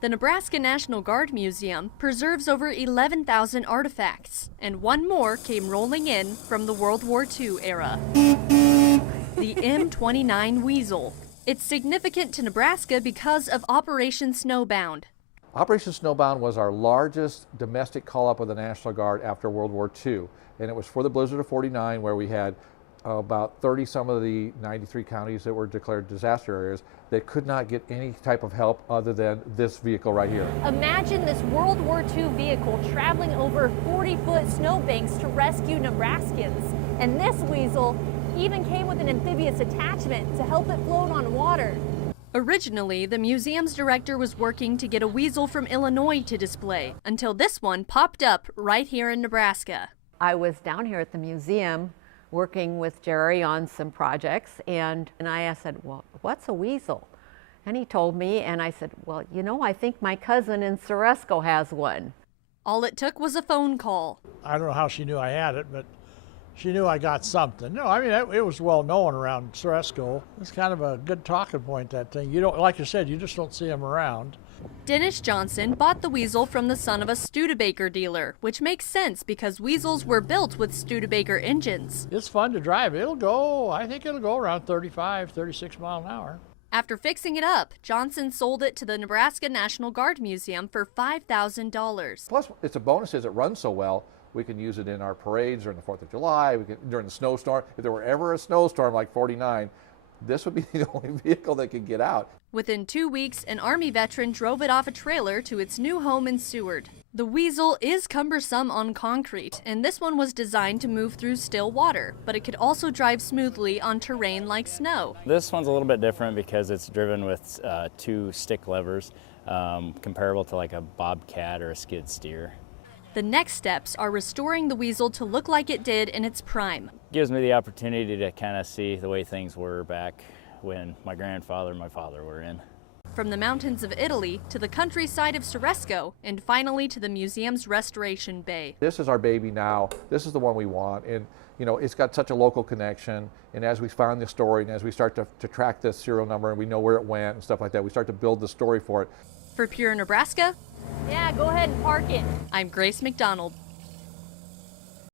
The Nebraska National Guard Museum preserves over 11,000 artifacts, and one more came rolling in from the World War II era. The M29 Weasel. It's significant to Nebraska because of Operation Snowbound. Operation Snowbound was our largest domestic call-up of the National Guard after World War II, and it was for the blizzard of '49, where we had about 30 some of the 93 counties that were declared disaster areas that could not get any type of help other than this vehicle right here. Imagine this World War II vehicle traveling over 40-foot snowbanks to rescue Nebraskans. And this Weasel even came with an amphibious attachment to help it float on water. Originally, the museum's director was working to get a weasel from Illinois to display, until this one popped up right here in Nebraska. I was down here at the museum working with Jerry on some projects, and I said, well, what's a weasel? And he told me, and I said, well, you know, I think my cousin in Ceresco has one. All it took was a phone call. I don't know how she knew I had it, but she knew I got something. No, I mean, it was well known around Ceresco. It's kind of a good talking point, that thing. You don't, like I said, you just don't see them around. Dennis Johnson bought the weasel from the son of a Studebaker dealer, which makes sense because weasels were built with Studebaker engines. It's fun to drive. I think it'll go around 35, 36 mile an hour. After fixing it up, Johnson sold it to the Nebraska National Guard Museum for $5,000. Plus, it's a bonus as it runs so well. We can use it in our parades during the 4th of July, during the snowstorm. If there were ever a snowstorm like '49, this would be the only vehicle that could get out. Within 2 weeks, an Army veteran drove it off a trailer to its new home in Seward. The Weasel is cumbersome on concrete, and this one was designed to move through still water, but it could also drive smoothly on terrain like snow. This one's a little bit different because it's driven with 2 stick levers, comparable to like a bobcat or a skid steer. The next steps are restoring the Weasel to look like it did in its prime. Gives me the opportunity to kind of see the way things were back when my grandfather and my father were in. From the mountains of Italy to the countryside of Ceresco, and finally to the museum's restoration bay. This is our baby now. This is the one we want, and you know, it's got such a local connection, and as we find the story and as we start to track the serial number and we know where it went and stuff like that, we start to build the story for it. For Pure Nebraska, Yeah, go ahead and park it. I'm Grace McDonald.